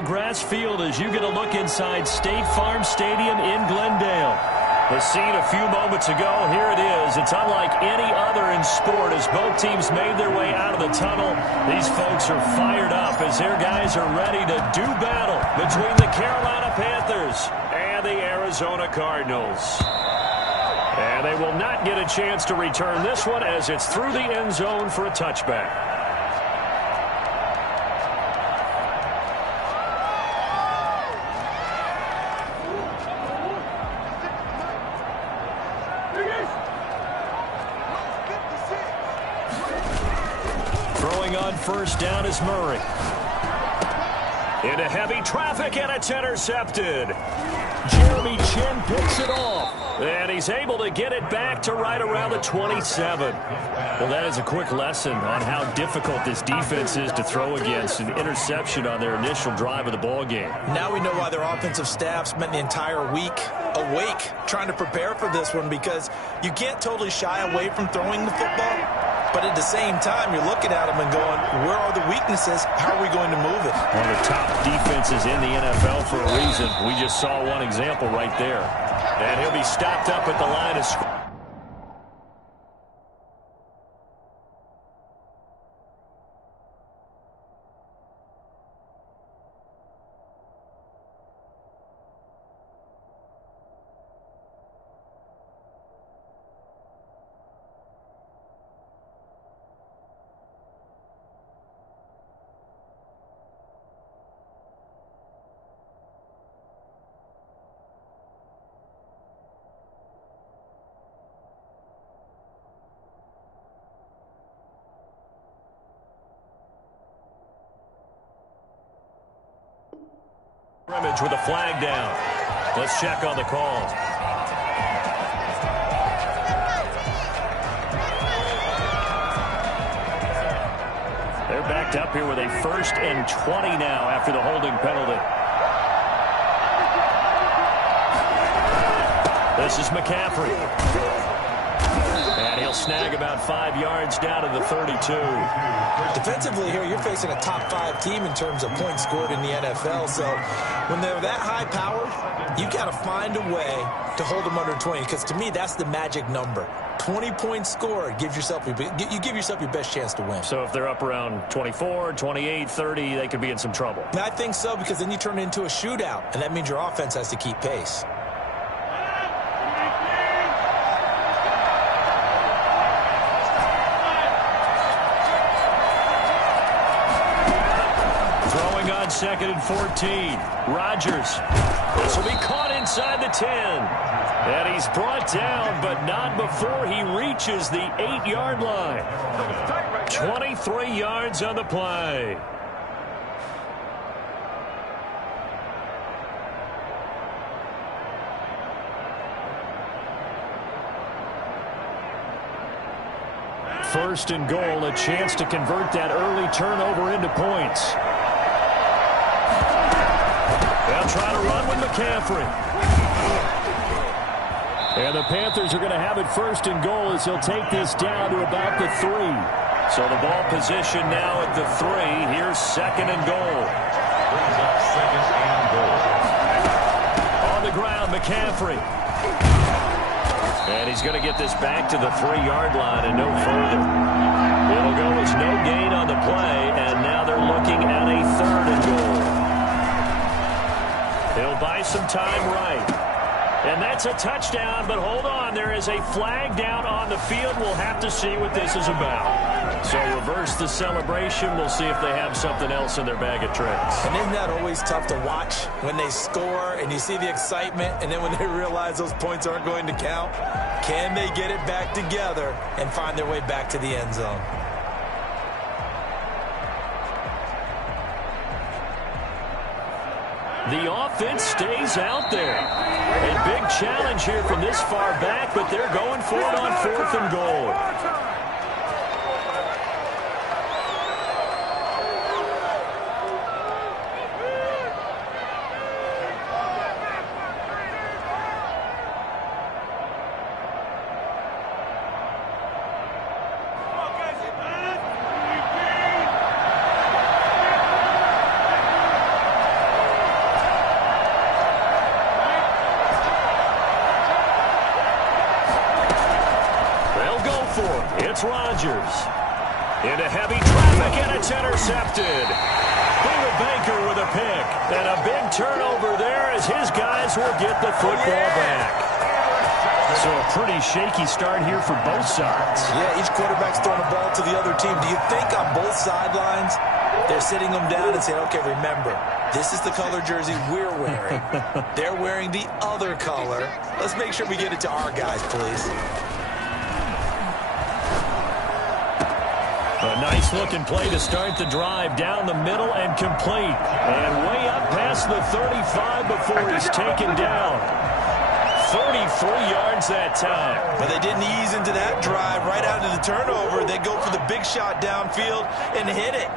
natural grass field as you get a look inside State Farm Stadium in Glendale. The scene a few moments ago, here it is. It's unlike any other in sport as both teams made their way out of the tunnel. These folks are fired up as their guys are ready to do battle between the Carolina Panthers and the Arizona Cardinals. And they will not get a chance to return this one as it's through the end zone for a touchback. First down is Murray. Into heavy traffic, and it's intercepted. Jeremy Chin picks it off. And he's able to get it back to right around the 27. Well, that is a quick lesson on how difficult this defense is to throw against. An interception on their initial drive of the ball game. Now we know why their offensive staff spent the entire week awake trying to prepare for this one, because you can't totally shy away from throwing the football. But at the same time, you're looking at them and going, where are the weaknesses? How are we going to move it? One of the top defenses in the NFL for a reason. We just saw one example right there. And he'll be stopped up at the line of scrimmage. With a flag down. Let's check on the call. They're backed up here with a 1st and 20 now after the holding penalty. This is McCaffrey. And he'll snag about 5 yards down to the 32. Defensively here, you're facing a top 5 team in terms of points scored in the NFL. So when they're that high powered, you've got to find a way to hold them under 20. Because to me, that's the magic number. 20 points scored gives yourself you give yourself your best chance to win. So if they're up around 24, 28, 30, they could be in some trouble. And I think so, because then you turn it into a shootout, and that means your offense has to keep pace. Second and 14. Rodgers. This will be caught inside the 10. And he's brought down, but not before he reaches the 8-yard line. 23 yards on the play. First and goal, a chance to convert that early turnover into points. They'll try to run with McCaffrey. And the Panthers are going to have it 1st and goal as they'll take this down to about the 3. So the ball position now at the 3. Here's 2nd and goal. On the ground, McCaffrey. And he's going to get this back to the 3-yard line and no further. It'll go as no gain on the play, and now they're looking at a 3rd and goal. He'll buy some time right. And that's a touchdown, but hold on. There is a flag down on the field. We'll have to see what this is about. So reverse the celebration. We'll see if they have something else in their bag of tricks. And isn't that always tough to watch when they score and you see the excitement, and then when they realize those points aren't going to count? Can they get it back together and find their way back to the end zone? The offense stays out there. A big challenge here from this far back, but they're going for it on 4th and goal. 4th. It's Rodgers. Into heavy traffic, and it's intercepted. David Baker with a pick. And a big turnover there as his guys will get the football back. So a pretty shaky start here for both sides. Yeah, each quarterback's throwing the ball to the other team. Do you think on both sidelines they're sitting them down and saying, okay, remember, this is the color jersey we're wearing. They're wearing the other color. Let's make sure we get it to our guys, please. A nice-looking play to start the drive down the middle and complete. And way up past the 35 before he's taken down. 33 yards that time. But they didn't ease into that drive right out of the turnover. They go for the big shot downfield and hit it.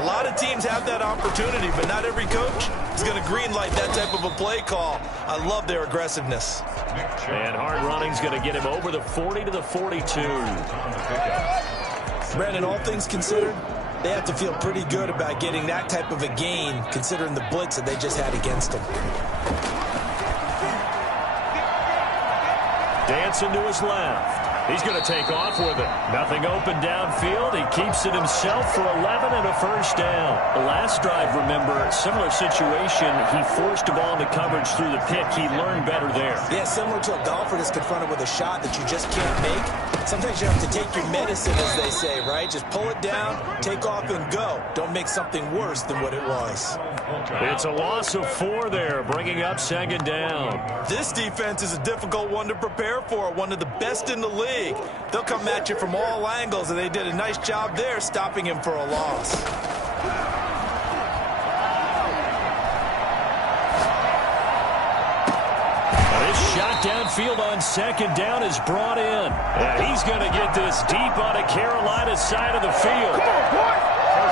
A lot of teams have that opportunity, but not every coach is going to greenlight that type of a play call. I love their aggressiveness. And hard running's going to get him over the 40 to the 42. Brandon, all things considered, they have to feel pretty good about getting that type of a gain, considering the blitz that they just had against them. Dancing to his left. He's going to take off with it. Nothing open downfield. He keeps it himself for 11 and a first down. The last drive, remember, similar situation. He forced a ball into coverage through the pick. He learned better there. Yeah, similar to a golfer that's confronted with a shot that you just can't make. Sometimes you have to take your medicine, as they say, right? Just pull it down, take off, and go. Don't make something worse than what it was. It's a loss of 4 there, bringing up second down. This defense is a difficult one to prepare for, one of the best in the league. They'll come at you from all angles, and they did a nice job there stopping him for a loss. This shot downfield on second down is brought in. And he's going to get this deep on a Carolina side of the field.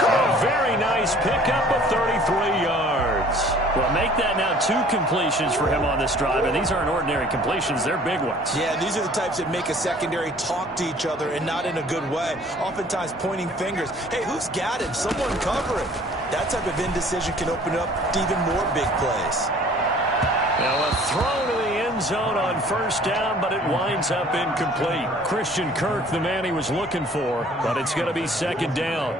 A very nice pickup of 33 yards. Well, make that now 2 completions for him on this drive, and these aren't ordinary completions. They're big ones. Yeah, these are the types that make a secondary talk to each other and not in a good way. Oftentimes pointing fingers. Hey, who's got him? Someone cover him. That type of indecision can open up to even more big plays. Now a throw to the end zone on first down, but it winds up incomplete. Christian Kirk, the man he was looking for, but it's going to be second down.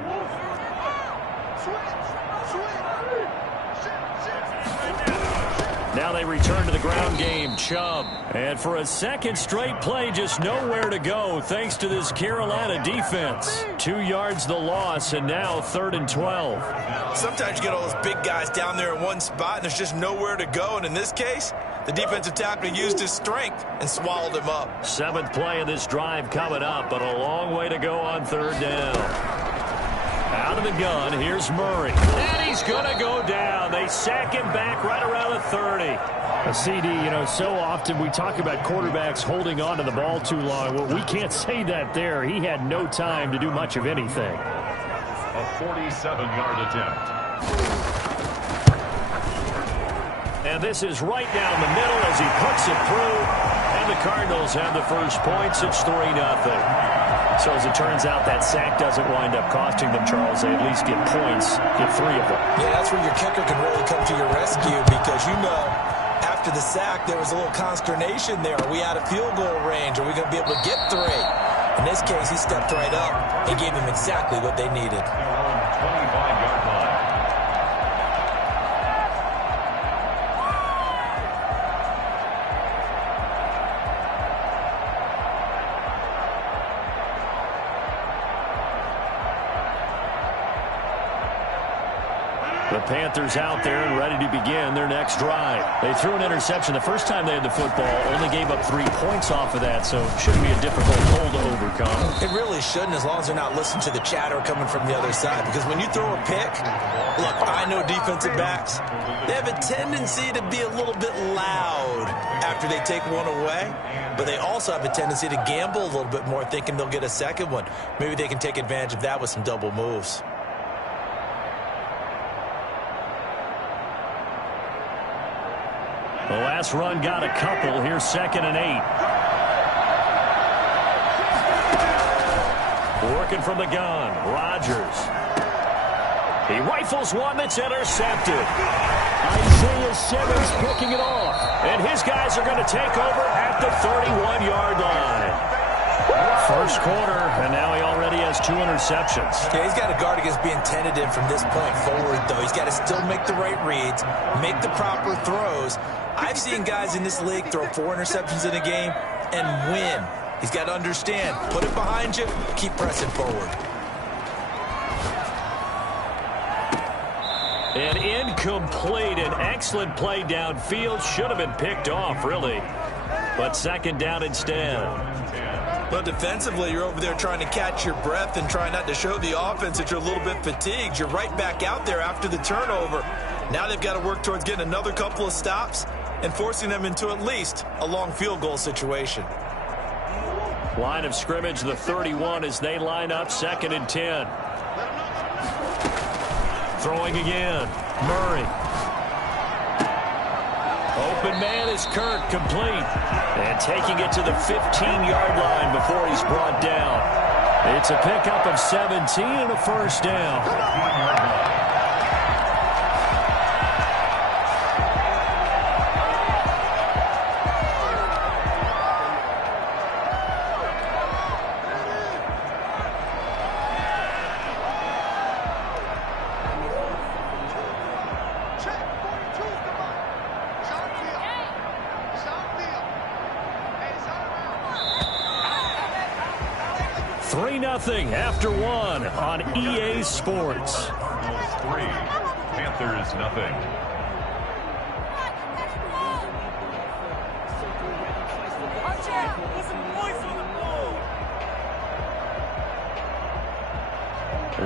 Now they return to the ground game. Chubb. And for a second straight play, just nowhere to go thanks to this Carolina defense. 2 yards the loss, and now 3rd and 12. Sometimes you get all those big guys down there in one spot, and there's just nowhere to go. And in this case, the defensive tackle used his strength and swallowed him up. 7th play of this drive coming up, but a long way to go on 3rd down. Out of the gun, here's Murray. And he's going to go down. They sack him back right around the 30. A CD, so often we talk about quarterbacks holding on to the ball too long. Well, we can't say that there. He had no time to do much of anything. A 47-yard attempt. And this is right down the middle as he puts it through. And the Cardinals have the first points. It's 3-0. So as it turns out, that sack doesn't wind up costing them, Charles. They at least get points, get 3 of them. Yeah, that's where your kicker can really come to your rescue because, after the sack, there was a little consternation there. Are we out of field goal range? Are we going to be able to get 3? In this case, he stepped right up and gave them exactly what they needed. 25-yard line. The Panthers out there and ready to begin their next drive. They threw an interception the first time they had the football, only gave up 3 points off of that, so it shouldn't be a difficult goal to overcome. It really shouldn't, as long as they're not listening to the chatter coming from the other side, because when you throw a pick, look, I know defensive backs, they have a tendency to be a little bit loud after they take one away, but they also have a tendency to gamble a little bit more, thinking they'll get a second one. Maybe they can take advantage of that with some double moves. The last run got a couple. Here's 2nd and 8. Working from the gun. Rodgers. He rifles one that's intercepted. Isaiah Simmons picking it off. And his guys are going to take over at the 31-yard line. First quarter, and now he already has 2 interceptions. Yeah, he's got to guard against being tentative from this point forward, though. He's got to still make the right reads, make the proper throws. I've seen guys in this league throw 4 interceptions in a game and win. He's got to understand, put it behind you, keep pressing forward. An incomplete, an excellent play downfield. Should have been picked off, really. But second down instead. But defensively, you're over there trying to catch your breath and try not to show the offense that you're a little bit fatigued. You're right back out there after the turnover. Now they've got to work towards getting another couple of stops and forcing them into at least a long field goal situation. Line of scrimmage, the 31, as they line up, 2nd and 10. Throwing again, Murray. Open man is Kirk, complete. And taking it to the 15-yard line before he's brought down. It's a pickup of 17 and a first down. After 1 on EA Sports. 3, Panthers nothing.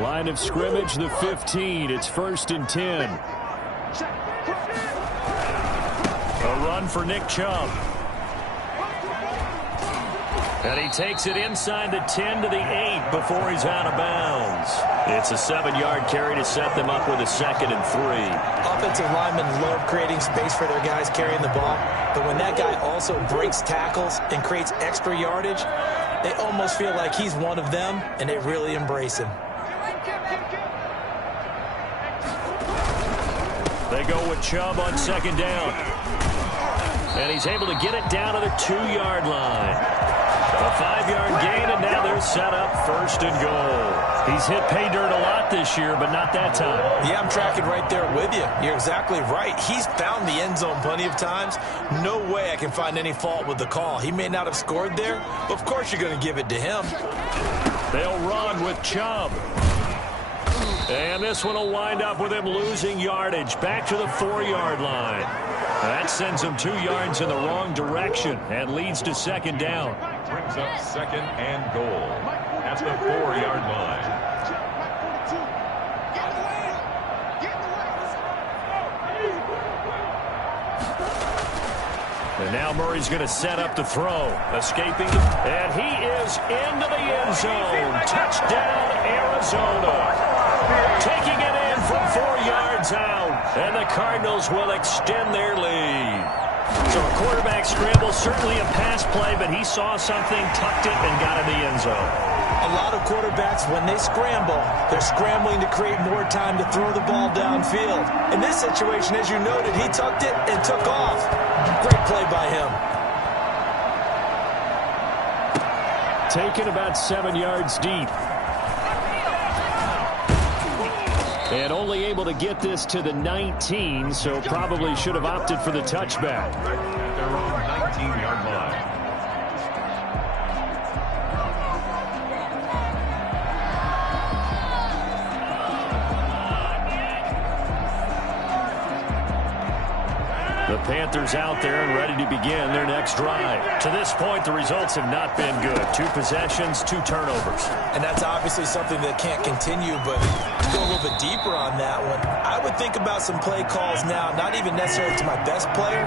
Line of scrimmage, the 15. It's 1st and 10. A run for Nick Chubb. And he takes it inside the 10 to the 8 before he's out of bounds. It's a 7-yard carry to set them up with a 2nd and 3. Offensive linemen love creating space for their guys carrying the ball. But when that guy also breaks tackles and creates extra yardage, they almost feel like he's one of them, and they really embrace him. They go with Chubb on 2nd down. And he's able to get it down to the 2-yard line. A 5-yard gain, and now they're set up 1st and goal. He's hit pay dirt a lot this year, but not that time. Yeah, I'm tracking right there with you. You're exactly right. He's found the end zone plenty of times. No way I can find any fault with the call. He may not have scored there, but of course you're going to give it to him. They'll run with Chubb. And this one will wind up with him losing yardage back to the 4-yard line. That sends him 2 yards in the wrong direction and leads to 2nd down. Brings up 2nd and goal at the 4-yard line. And now Murray's going to set up the throw. Escaping. And he is into the end zone. Touchdown, Arizona. Taking it in from 4 yards out. And the Cardinals will extend their lead. So a quarterback scramble, certainly a pass play, but he saw something, tucked it, and got in the end zone. A lot of quarterbacks, when they scramble, they're scrambling to create more time to throw the ball downfield. In this situation, as you noted, he tucked it and took off. Great play by him. Taken about 7 yards deep. And only able to get this to the 19, so probably should have opted for the touchback. At their own 19-yard line. The Panthers out there and ready to begin their next drive. To this point, the results have not been good. 2 possessions, 2 turnovers. And that's obviously something that can't continue, but to go a little bit deeper on that one, I would think about some play calls now, not even necessarily to my best player,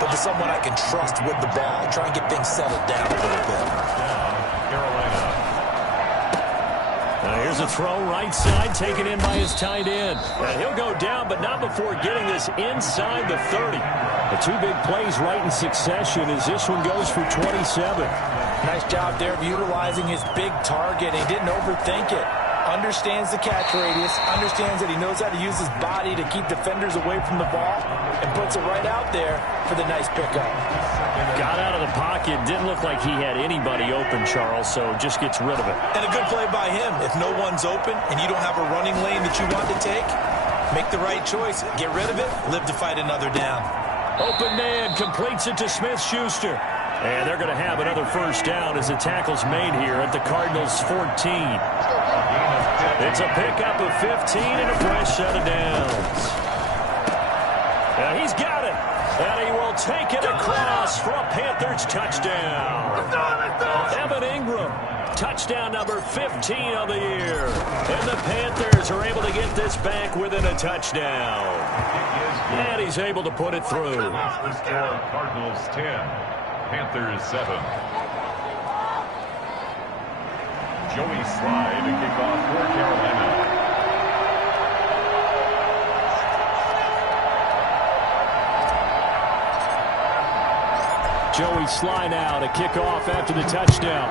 but to someone I can trust with the ball. Try and get things settled down a little bit. Carolina. Now here's a throw right side, taken in by his tight end. And he'll go down, but not before getting this inside the 30. The 2 big plays right in succession as this one goes for 27. Nice job there of utilizing his big target. He didn't overthink it. understands the catch radius, understands that he knows how to use his body to keep defenders away from the ball, and puts it right out there for the nice pickup. Got out of the pocket. Didn't look like he had anybody open, Charles, so just gets rid of it. And a good play by him. If no one's open and you don't have a running lane that you want to take, make the right choice. Get rid of it. Live to fight another down. Open man completes it to Smith-Schuster. And they're going to have another first down as the tackle's made here at the Cardinals' 14. It's a pickup of 15 and a fresh set of downs. Now he's got it. And he will take it across for a Panthers touchdown. Evan Ingram, touchdown number 15 of the year. And the Panthers are able to get this back within a touchdown. And he's able to put it through. Cardinals 10, Panthers 7. Joey Slye to kick off for Carolina. Joey Slye now to kick off after the touchdown.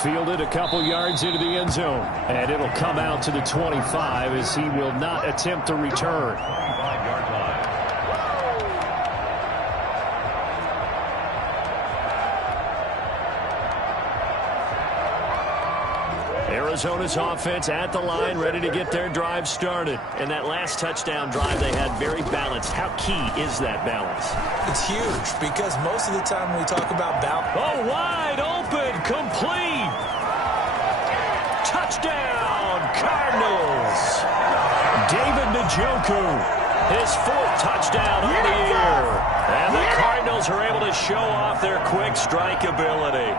Fielded a couple yards into the end zone. And it'll come out to the 25 as he will not attempt to return. Arizona's offense at the line, ready to get their drive started. And that last touchdown drive they had very balanced. How key is that balance? It's huge because most of the time when we talk about balance. Oh, wide open, complete. Touchdown, Cardinals. David Njoku, his 4th touchdown of the year. And the Cardinals are able to show off their quick strike ability.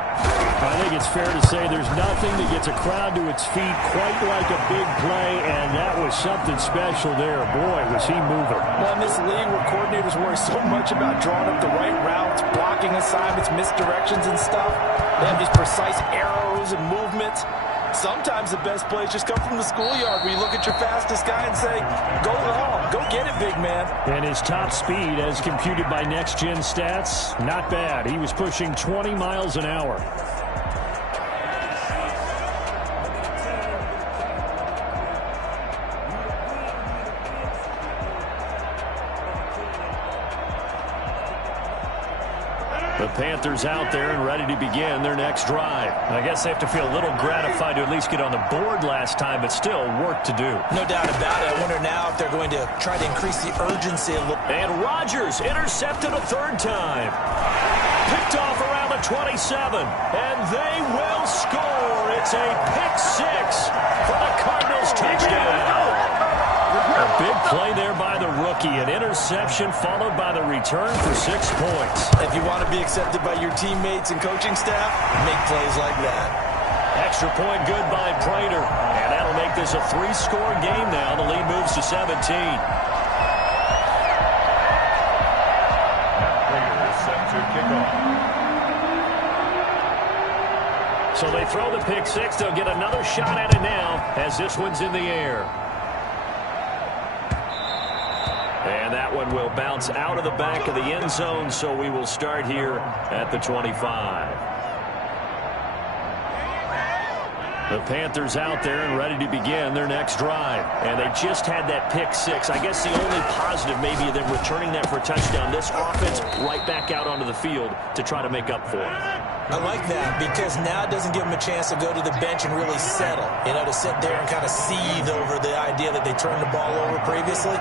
I think it's fair to say there's nothing that gets a crowd to its feet quite like a big play, and that was something special there. Boy, was he moving. Well, in this league where coordinators worry so much about drawing up the right routes, blocking assignments, misdirections and stuff, they have these precise arrows and movements. Sometimes the best plays just come from the schoolyard where you look at your fastest guy and say, go long, go get it, big man. And his top speed, as computed by Next Gen Stats, not bad. He was pushing 20 miles an hour. The Panthers out there and ready to begin their next drive. I guess they have to feel a little gratified to at least get on the board last time, but still work to do. No doubt about it. I wonder now if they're going to try to increase the urgency a little. And Rodgers intercepted a 3rd time. Picked off around the 27, and they will score. It's a pick-6 for the Cardinals touchdown. A big play there by the rookie. An interception followed by the return for 6 points. If you want to be accepted by your teammates and coaching staff, make plays like that. Extra point good by Prater. And that'll make this a 3-score game now. The lead moves to 17. Prater set to kick off. So they throw the pick-6. They'll get another shot at it now as this one's in the air. And that one will bounce out of the back of the end zone, so we will start here at the 25. The Panthers out there and ready to begin their next drive. And they just had that pick-6. I guess the only positive maybe them returning that for a touchdown. This offense right back out onto the field to try to make up for it. I like that because now it doesn't give them a chance to go to the bench and really settle. You know, to sit there and kind of seethe over the idea that they turned the ball over previously.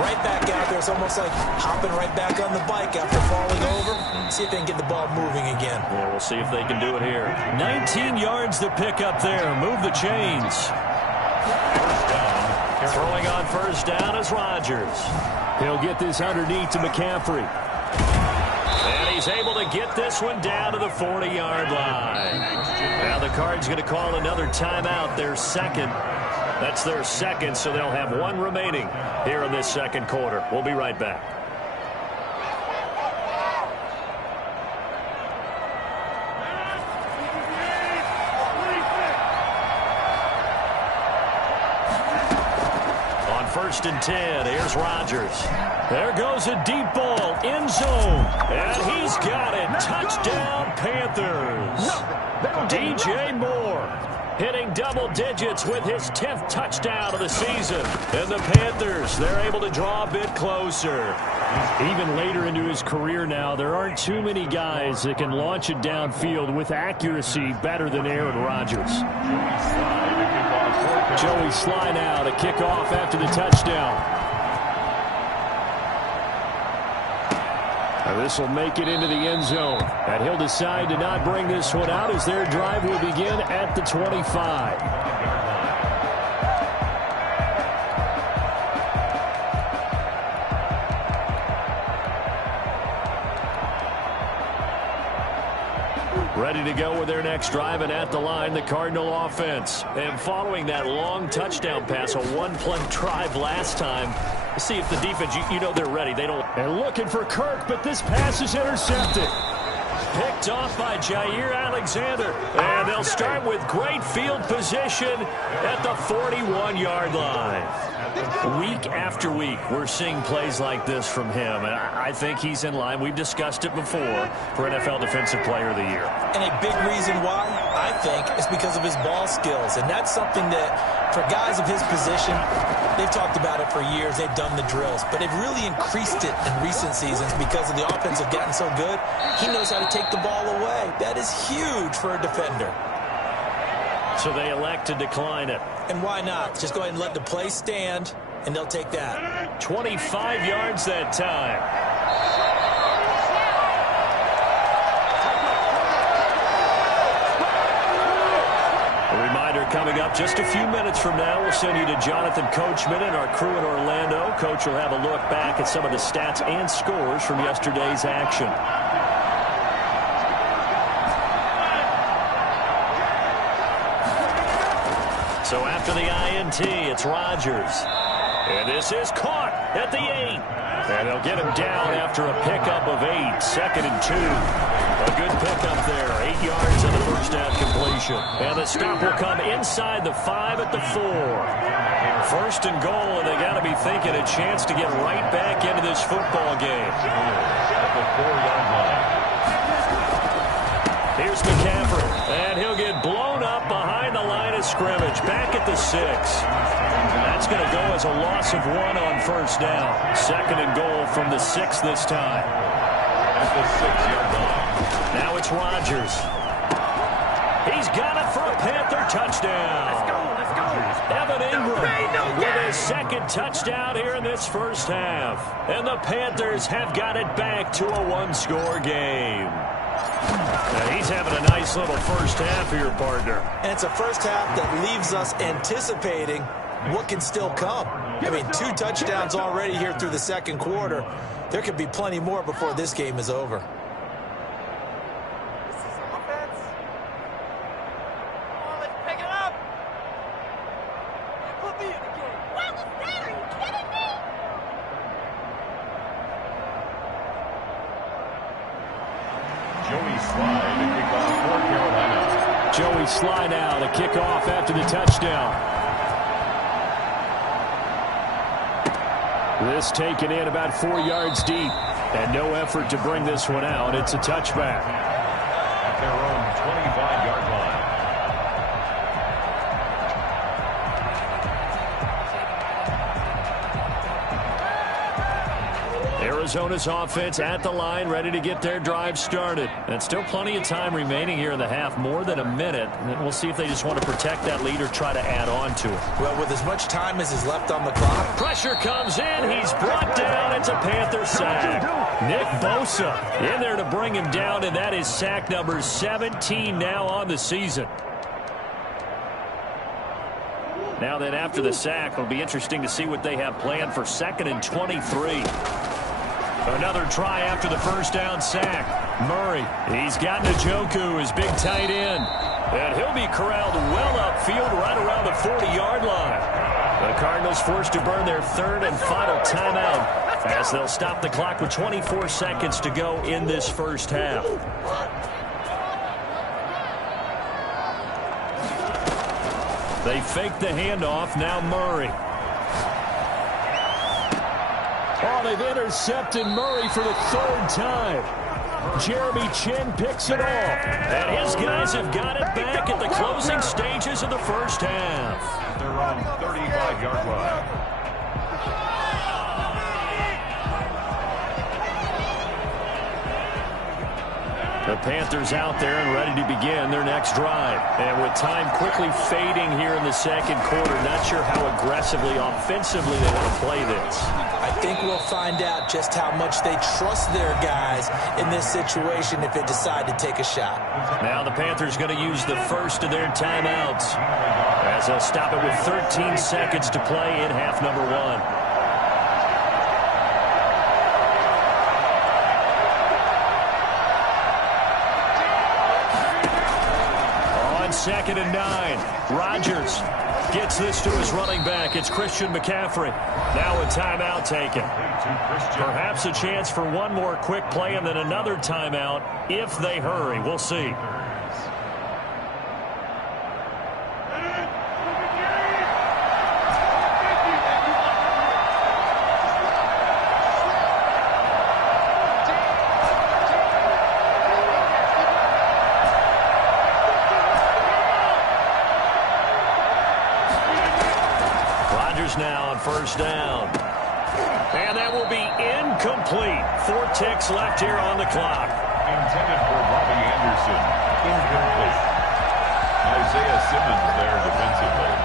Right back out there, it's almost like hopping right back on the bike after falling over. See if they can get the ball moving again. Yeah, we'll see if they can do it here. 19 yards to pick up there. Move the chains. Throwing on first down is Rodgers. He'll get this underneath to McCaffrey. And he's able to get this one down to the 40-yard line. Now the Cards going to call another timeout, their second. That's their second, so they'll have one remaining here in this second quarter. We'll be right back. 1st and 10. Here's Rodgers. There goes a deep ball, end zone. And he's got it. Touchdown, Panthers. DJ Moore hitting double digits with his 10th touchdown of the season. And the Panthers, they're able to draw a bit closer. Even later into his career now, there aren't too many guys that can launch it downfield with accuracy better than Aaron Rodgers. Joey Sly now to kick off after the touchdown. Now this will make it into the end zone. And he'll decide to not bring this one out as their drive will begin at the 25. Ready to go with their next drive, and at the line, the Cardinal offense. And following that long touchdown pass, a one-play drive last time, see if the defense, you know they're ready. They don't. And looking for Kirk, but this pass is intercepted. Picked off by Jair Alexander. And they'll start with great field position at the 41-yard line. Week after week, we're seeing plays like this from him. And I think he's in line. We've discussed it before for NFL Defensive Player of the Year. And a big reason why, I think, is because of his ball skills. And that's something that, for guys of his position, they've talked about it for years. They've done the drills. But they've really increased it in recent seasons because of the offense have gotten so good. He knows how to take the ball away. That is huge for a defender. So they elect to decline it. And why not? Just go ahead and let the play stand, and they'll take that. 25 yards that time. A reminder coming up just a few minutes from now, we'll send you to Jonathan Coachman and our crew in Orlando. Coach will have a look back at some of the stats and scores from yesterday's action. So after the INT, it's Rodgers. And this is caught at the 8. And they'll get him down after a pickup of 8. 2nd and 2. A good pickup there. 8 yards on the first down completion. And the stop will come inside the 5 at the 4. 1st and goal, and they got to be thinking a chance to get right back into this football game. At the 4-yard line. Here's McCaffrey, and he'll get blown up behind the line of scrimmage, back at the 6. That's going to go as a loss of 1 on first down. 2nd and goal from the 6 this time. At the 6-yard line. Now it's Rodgers. He's got it for a Panther touchdown. Let's go. Evan Ingram with his 2nd touchdown here in this first half. And the Panthers have got it back to a 1-score game. Now he's having a nice little first half here, partner. And it's a first half that leaves us anticipating what can still come. I mean, 2 touchdowns already here through the 2nd quarter. There could be plenty more before this game is over. Joey Sly now to kick off after the touchdown. This taken in about 4 yards deep. And no effort to bring this one out. It's a touchback. At their own 25-yard line. Arizona's offense at the line, ready to get their drive started. And still plenty of time remaining here in the half, more than a minute. And we'll see if they just want to protect that lead or try to add on to it. Well, with as much time as is left on the clock. Pressure comes in. He's brought down. It's a Panther sack. Nick Bosa in there to bring him down, and that is sack number 17 now on the season. Now then, after the sack, it'll be interesting to see what they have planned for 2nd and 23. Another try after the first down sack. Murray, he's got Njoku, his big tight end. And he'll be corralled well upfield right around the 40-yard line. The Cardinals forced to burn their 3rd and final timeout as they'll stop the clock with 24 seconds to go in this first half. They fake the handoff. Now Murray. Oh, they've intercepted Murray for the third time. Jeremy Chin picks it off. And his guys have got it back at the closing stages of the first half. They're on 35-yard line. The Panthers out there and ready to begin their next drive. And with time quickly fading here in the second quarter, not sure how aggressively, offensively they want to play this. I think we'll find out just how much they trust their guys in this situation if they decide to take a shot. Now the Panthers going to use the first of their timeouts as they'll stop it with 13 seconds to play in half number one. On 2nd and 9, Rodgers gets this to his running back. It's Christian McCaffrey. Now a timeout taken. Perhaps a chance for one more quick play and then another timeout if they hurry. We'll see. Now on first down. And that will be incomplete. 4 ticks left here on the clock. Intended for Robbie Anderson. Incomplete. Isaiah Simmons there defensively.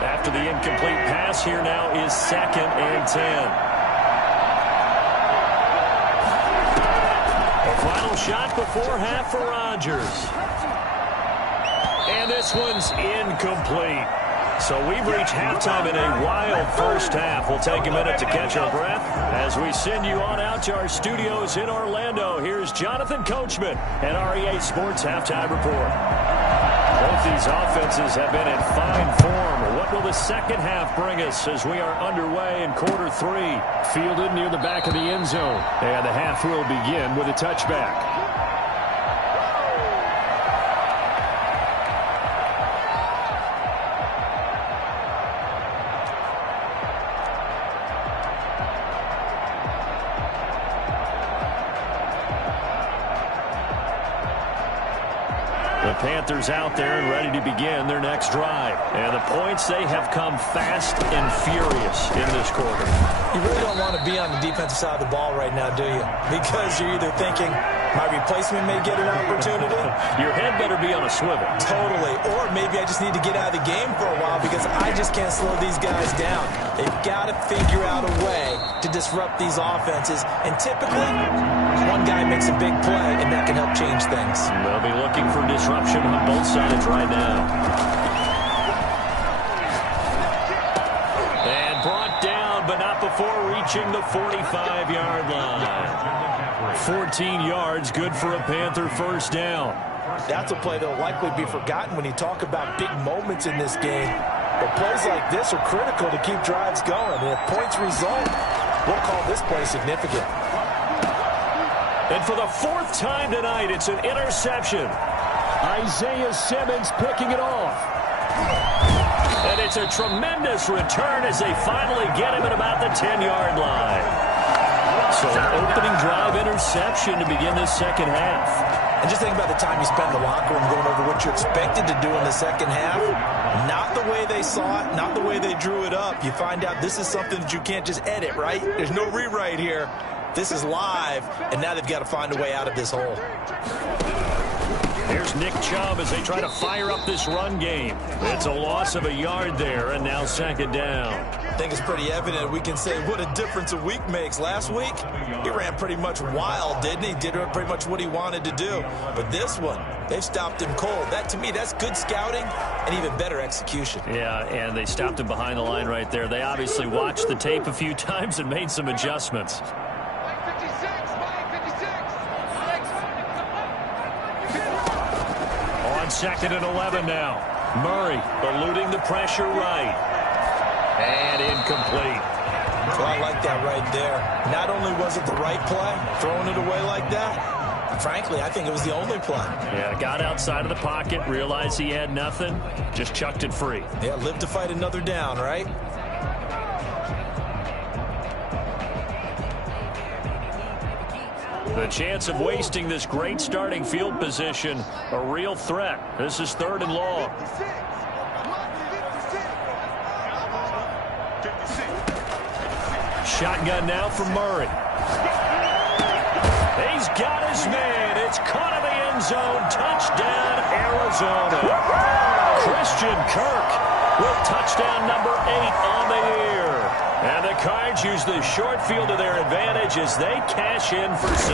After the incomplete pass, here now is 2nd and 10. Final shot before half for Rodgers. And this one's incomplete. So we've reached halftime in a wild first half. We'll take a minute to catch our breath as we send you on out to our studios in Orlando. Here's Jonathan Coachman at REA Sports Halftime Report. Both these offenses have been in fine form. What will the second half bring us as we are underway in quarter 3? Fielded near the back of the end zone. And the half will begin with a touchback. The Panthers out there and ready to begin their next drive. And the points, they have come fast and furious in this quarter. You really don't want to be on the defensive side of the ball right now, do you? Because you're either thinking, my replacement may get an opportunity. Your head better be on a swivel. Totally. Or maybe I just need to get out of the game for a while because I just can't slow these guys down. They've got to figure out a way to disrupt these offenses. And typically, one guy makes a big play, and that can help change things. They'll be looking for disruption on both sides right now. And brought down, but not before reaching the 45-yard line. 14 yards, good for a Panther first down. That's a play that will likely be forgotten when you talk about big moments in this game. But plays like this are critical to keep drives going. And if points result, we'll call this play significant. And for the 4th time tonight, it's an interception. Isaiah Simmons picking it off. And it's a tremendous return as they finally get him at about the 10-yard line. So an opening drive interception to begin this second half. And just think about the time you spend in the locker room going over what you expected to do in the second half. Not the way they saw it, not the way they drew it up. You find out this is something that you can't just edit, right? There's no rewrite here. This is live, and now they've got to find a way out of this hole. Here's Nick Chubb as they try to fire up this run game. It's a loss of a yard there, and now 2nd down. I think it's pretty evident we can say what a difference a week makes. Last week, he ran pretty much wild, didn't he? Did pretty much what he wanted to do. But this one, they've stopped him cold. That, to me, that's good scouting and even better execution. Yeah, and they stopped him behind the line right there. They obviously watched the tape a few times and made some adjustments. On 2nd and 11 now. Murray eluding the pressure right. And incomplete. Well, I like that right there. Not only was it the right play, throwing it away like that, Frankly, I think it was the only play. Yeah, got outside of the pocket, realized he had nothing, just chucked it free. Yeah, live to fight another down, right? The chance of wasting this great starting field position, a real threat. This is 3rd and long. Shotgun now for Murray. He's got his man. It's caught in the end zone. Touchdown, Arizona. Christian Kirk with touchdown number 8 on the year. And the Cards use the short field to their advantage as they cash in for 6.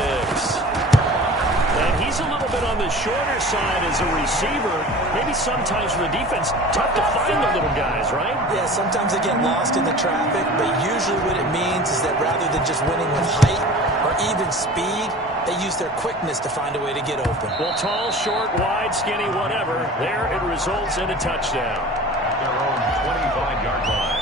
And he's a little bit on the shorter side as a receiver. Maybe sometimes for the defense, tough to find the little guys, right? Yeah, sometimes they get lost in the traffic, but usually what it means is that rather than just winning with height or even speed, they use their quickness to find a way to get open. Well, tall, short, wide, skinny, whatever, there it results in a touchdown. Their own 25-yard line.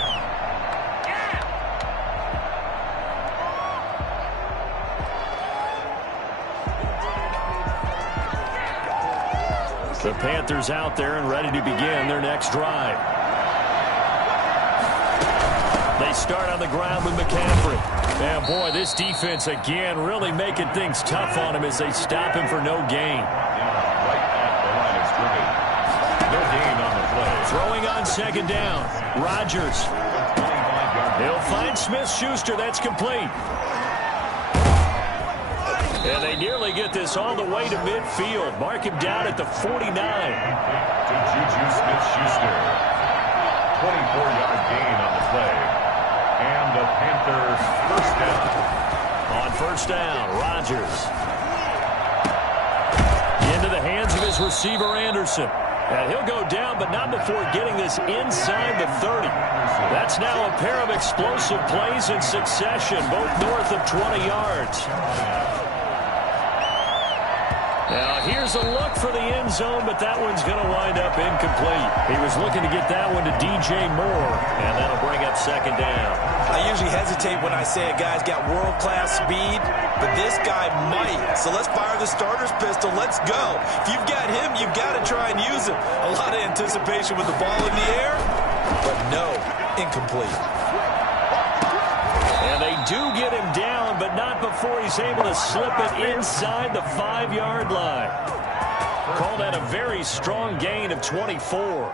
The Panthers out there and ready to begin their next drive. They start on the ground with McCaffrey. And boy, this defense again really making things tough on him as they stop him for no gain. Right at the line of scrimmage. No gain on the play. Throwing on 2nd down. Rodgers. He'll find Smith-Schuster. That's complete. And they nearly get this all the way to midfield. Mark him down at the 49. To Juju Smith-Schuster. 24-yard gain on the play. And the Panthers first down. On 1st down, Rodgers. Into the hands of his receiver, Anderson. And he'll go down, but not before getting this inside the 30. That's now a pair of explosive plays in succession, both north of 20 yards. Now, here's a look for the end zone, but that one's going to wind up incomplete. He was looking to get that one to DJ Moore, and that'll bring up 2nd down. I usually hesitate when I say a guy's got world-class speed, but this guy might. So let's fire the starter's pistol. Let's go. If you've got him, you've got to try and use him. A lot of anticipation with the ball in the air, but no, incomplete. And they do get him down, but not before he's able to slip it inside the 5-yard line. Call that a very strong gain of 24.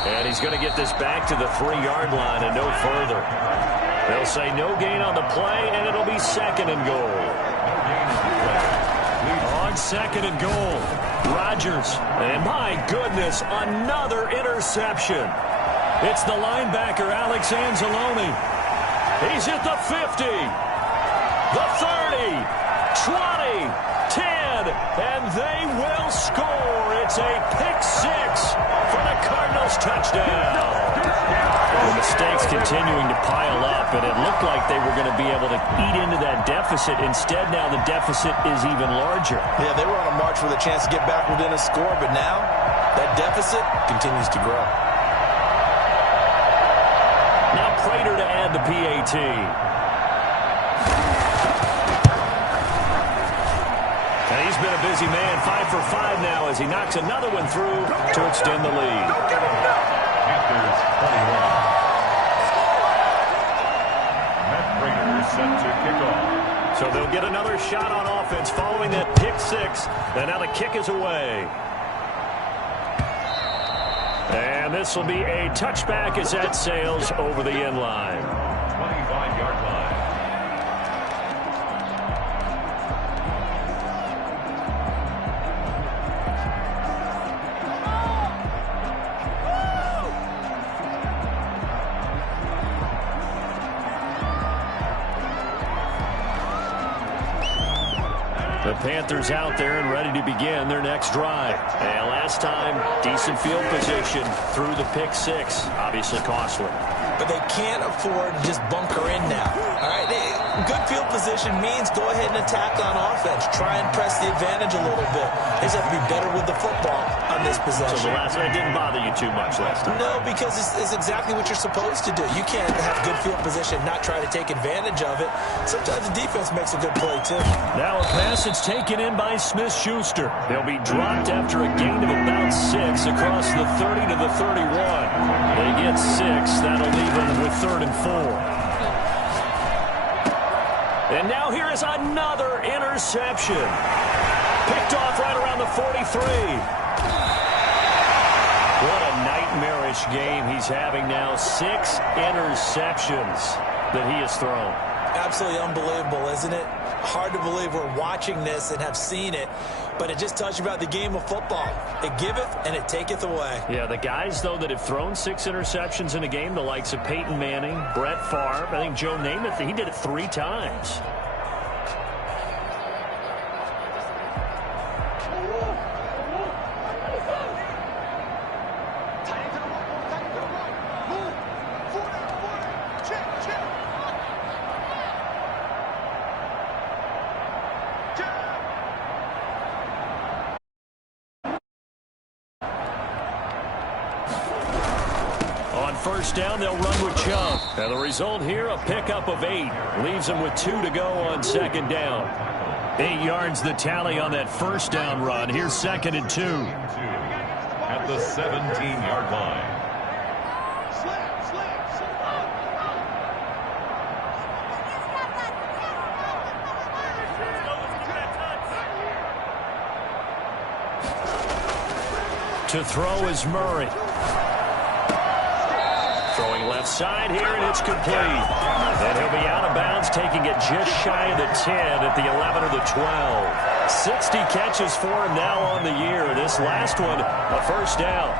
And he's going to get this back to the 3-yard line and no further. They'll say no gain on the play, and it'll be 2nd and goal. On 2nd and goal, Rodgers. And my goodness, another interception. It's the linebacker, Alex Anzalone. He's at the 50, the 30, 20, 10, and they will score. It's a pick-6 for the Cardinals touchdown. The mistakes continuing to pile up, and it looked like they were going to be able to eat into that deficit. Instead, now the deficit is even larger. Yeah, they were on a march with a chance to get back within a score, but now that deficit continues to grow. Now Prater to add the PAT. And he's been a busy man, 5 for 5 now as he knocks another one through to extend the lead. Panthers 21. Matt Prater set to kick off. So they'll get another shot on offense following that pick-6. And now the kick is away. And this will be a touchback as that sails over the end line. 25-yard line. The Panthers out there and ready to begin their next drive. And last time, decent field position through the pick-6. Obviously costly. but they can't afford to just bunker in now. All right, good field position means go ahead and attack on offense. Try and press the advantage a little bit. They just have to be better with the football on this possession. So the last one didn't bother you too much last time? No, because it's exactly what you're supposed to do. You can't have good field position and not try to take advantage of it. Sometimes the defense makes a good play, too. Now a pass that's taken in by Smith-Schuster. They'll be dropped after a gain of about 6 across the 30 to the 31. They get 6. That'll leave them with 3rd and 4. And now here is another interception. Picked off right around the 43. What a nightmarish game he's having now. 6 interceptions that he has thrown. Absolutely unbelievable, isn't it? Hard to believe we're watching this and have seen it, but it just tells you about the game of football. It giveth and it taketh away. Yeah, the guys, though, that have thrown 6 interceptions in a game, the likes of Peyton Manning, Brett Favre, I think Joe Namath, he did it 3 times. First down, they'll run with Chubb. And the result here, a pickup of 8. Leaves them with 2 to go on 2nd down. 8 yards the tally on that first down run. Here's 2nd and 2. At the 17-yard line. To throw is Murray. Throwing left side here, and it's complete. And he'll be out of bounds, taking it just shy of the 10 at the 11 or the 12. 60 catches for him now on the year. This last one, a first down.